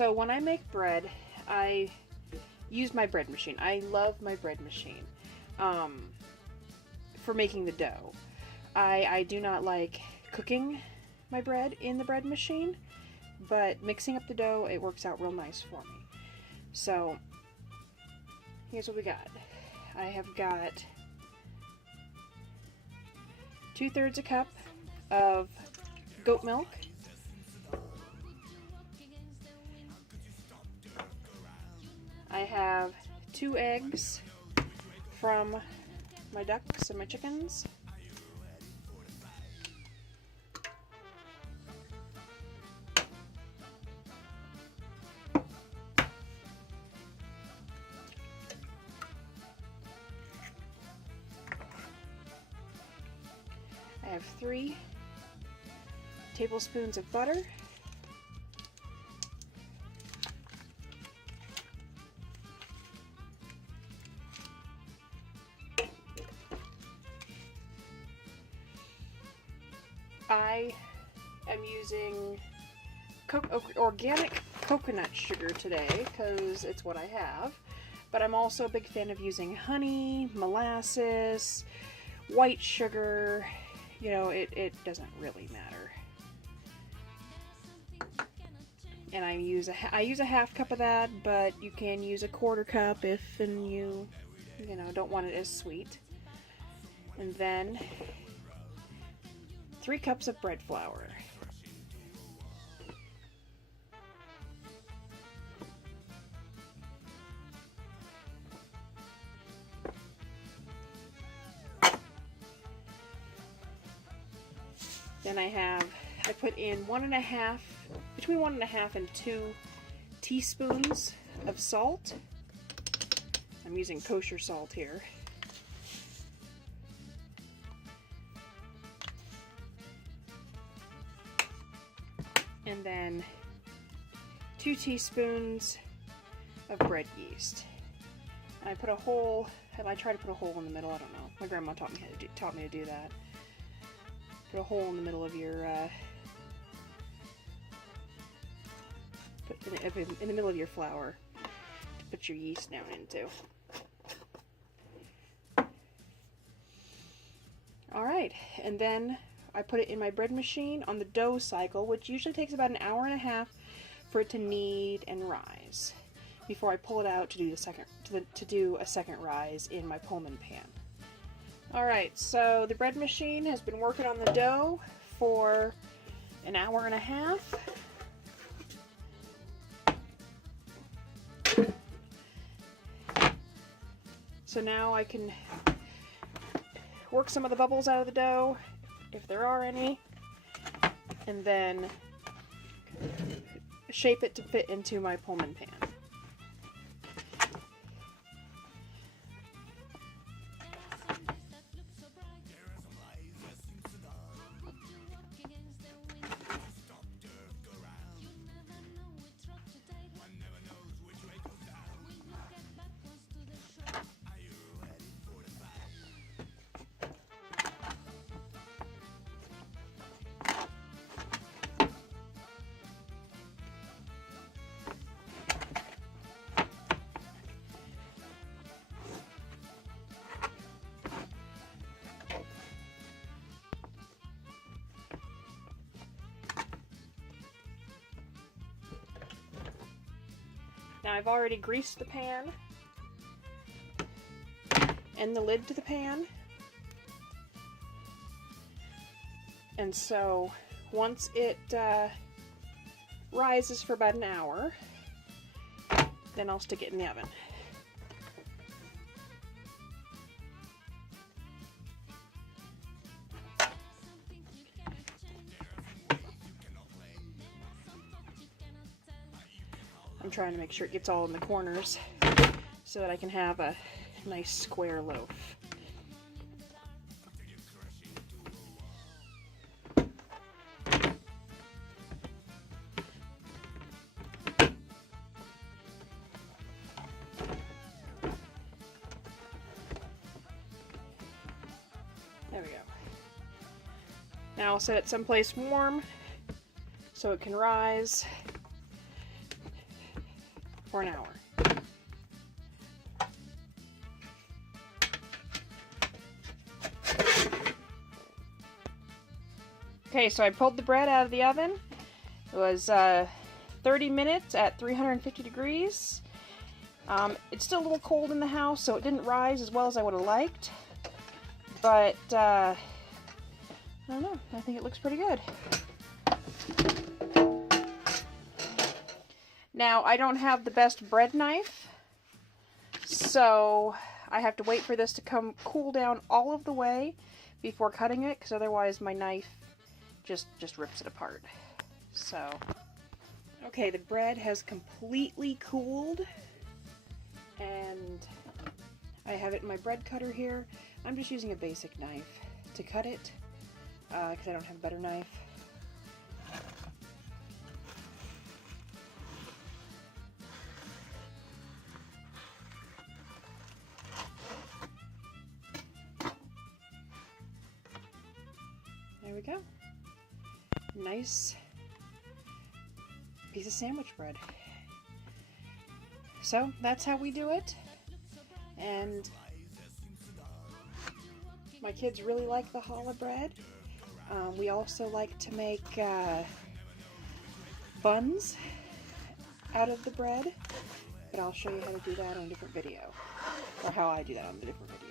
So when I make bread, I use my bread machine. I love my bread machine for making the dough. I do not like cooking my bread in the bread machine, but mixing up the dough, it works out real nice for me. So here's what we got. I have got 2/3 a cup of goat milk, I have 2 eggs from my ducks and my chickens, I have 3 tablespoons of butter, I am using organic coconut sugar today because it's what I have, but I'm also a big fan of using honey, molasses, white sugar. You know, it doesn't really matter. And I use a half cup of that, but you can use a 1/4 cup if you don't want it as sweet. And then 3 cups of bread flour. Then I put in between 1.5 and 2 teaspoons of salt. I'm using kosher salt here. And then 2 teaspoons of bread yeast. And I try to put a hole in the middle. I don't know. My grandma taught me to do that. Put a hole in the middle of your in the middle of your flour to put your yeast down into. All right, and then I put it in my bread machine on the dough cycle, which usually takes about 1.5 hours for it to knead and rise before I pull it out to do a second rise in my Pullman pan. All right, so the bread machine has been working on the dough for 1.5 hours. So now I can work some of the bubbles out of the dough, if there are any, and then shape it to fit into my Pullman pan. Now I've already greased the pan and the lid to the pan, and so once it rises for about 1 hour, then I'll stick it in the oven. I'm trying to make sure it gets all in the corners so that I can have a nice square loaf. There we go. Now I'll set it someplace warm so it can rise. for an hour. Okay, so I pulled the bread out of the oven. It was 30 minutes at 350 degrees. It's still a little cold in the house, so it didn't rise as well as I would have liked. But, I don't know. I think it looks pretty good. Now, I don't have the best bread knife, so I have to wait for this to cool down all of the way before cutting it, because otherwise my knife just rips it apart. So, okay, the bread has completely cooled, and I have it in my bread cutter here. I'm just using a basic knife to cut it, because I don't have a better knife. There we go. Nice piece of sandwich bread. So that's how we do it, and my kids really like the challah bread. We also like to make buns out of the bread, but I'll show you how to do that on a different video, or how I do that on a different video.